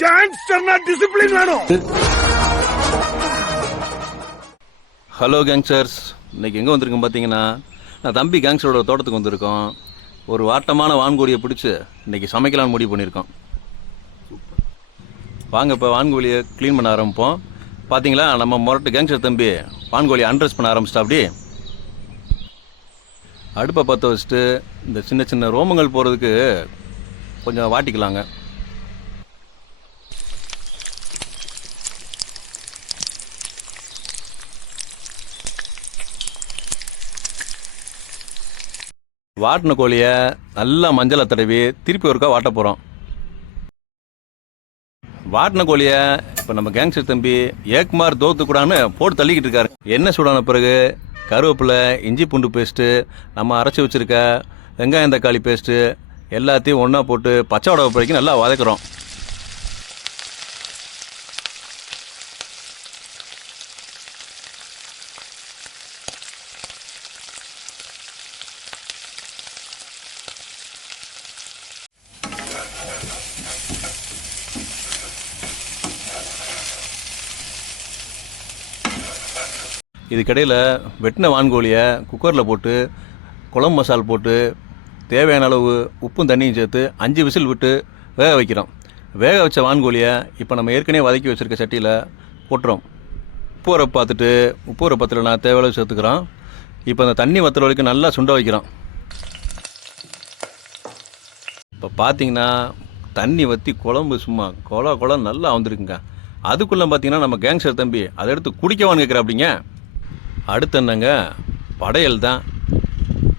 கேங்ஸ்டர்னா discipline வேணும். Hello gangsters, இன்னைக்கு எங்கே வந்திருக்கோம் பார்த்தீங்கன்னா, நான் தம்பி கேங்ஸ்டரோட தோட்டத்துக்கு வந்திருக்கோம். ஒரு வாட்டமான வான்கோழியை பிடிச்சி இன்னைக்கு சமைக்கலான்னு முடிவு பண்ணியிருக்கோம். வாங்க இப்போ வான்கோழியை க்ளீன் பண்ண ஆரம்பிப்போம். பார்த்தீங்களா, நம்ம முரட்டு கேங்ஸ்டர் தம்பி வான்கோழியை அன்ட்ரெஸ் பண்ண ஆரம்பிச்சிட்டா. அப்படி அடுப்பை பற்ற வச்சுட்டு இந்த சின்ன சின்ன ரோமங்கள் போகிறதுக்கு கொஞ்சம் வாட்டிக்கலாங்க. வாட்டின கோழியை நல்லா மஞ்சளை தடவி திருப்பி ஒருக்கா வாட்ட போகிறோம். வாட்டின கோழியை இப்போ நம்ம கேங்ஸ்டர் தம்பி ஏக்மார் தோத்துக்கூடான்னு போட்டு தள்ளிக்கிட்டு இருக்காரு. எண்ணெய் சூடான பிறகு கருவேப்பிலை, இஞ்சி பூண்டு பேஸ்ட்டு, நம்ம அரைச்சி வச்சுருக்க வெங்காயம் தக்காளி பேஸ்ட்டு எல்லாத்தையும் ஒன்றா போட்டு பச்சை வடை வரைக்கும் நல்லா வதக்குறோம். இதுக்கிடையில் வெட்டின வான்கோழியை குக்கரில் போட்டு குழம்பு மசால் போட்டு தேவையான அளவு உப்பும் தண்ணியும் சேர்த்து 5 விசில் விட்டு வேக வைக்கிறோம். வேக வச்ச வான்கோழியை இப்போ நம்ம ஏற்கனவே வதக்கி வச்சுருக்க சட்டியில் போட்டுறோம். உப்பு பார்த்துட்டு உப்பு பத்தில் நான் தேவையான சேர்த்துக்கிறோம். இப்போ அந்த தண்ணி வத்துற வரைக்கும் நல்லா சுண்ட வைக்கிறோம். இப்போ பார்த்தீங்கன்னா தண்ணி வற்றி குழம்பு சும்மா கொல நல்லா வந்துருக்குங்க. அதுக்குள்ளே பார்த்தீங்கன்னா நம்ம கேங்ஸ்டர் தம்பி அதை எடுத்து குடிக்கவான்னு கேட்குற. அப்படிங்க அடுத்து என்னங்க, படையல் தான்.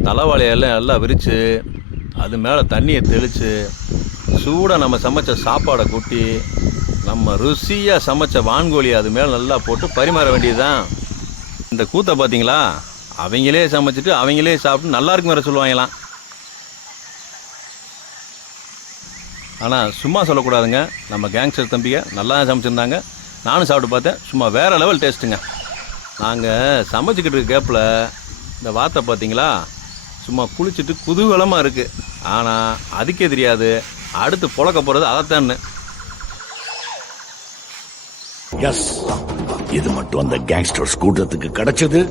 தலைவாழையெல்லாம் நல்லா விரித்து அது மேலே தண்ணியை தெளித்து சூடாக நம்ம சமைச்ச சாப்பாடை கொட்டி நம்ம ருசியாக சமைச்ச வான்கோழியை அது மேலே நல்லா போட்டு பரிமாற வேண்டியது தான். இந்த கூத்தை பார்த்தீங்களா, அவங்களே சமைச்சிட்டு அவங்களே சாப்பிட்டு நல்லா இருக்கும் வேறு சொல்லுவாங்களாம். ஆனால் சும்மா சொல்லக்கூடாதுங்க, நம்ம கேங்ஸ்டர் தம்பியை நல்லா சமைச்சிருந்தாங்க. நானும் சாப்பிட்டு பார்த்தேன், சும்மா வேறு லெவல் டேஸ்ட்டுங்க. நாங்கள் சமைச்சிக்கிட்டு இருக்க கேப்பில் இந்த வாத்தை பார்த்தீங்களா, சும்மா குளிச்சுட்டு குதூகலமாக இருக்குது. ஆனால் அதுக்கே தெரியாது அடுத்து புழக்க போகிறது அதைத்தான்னு. இது மட்டும் அந்த கேங்ஸ்டர்ஸ் கூட்டத்துக்கு கிடைச்சது.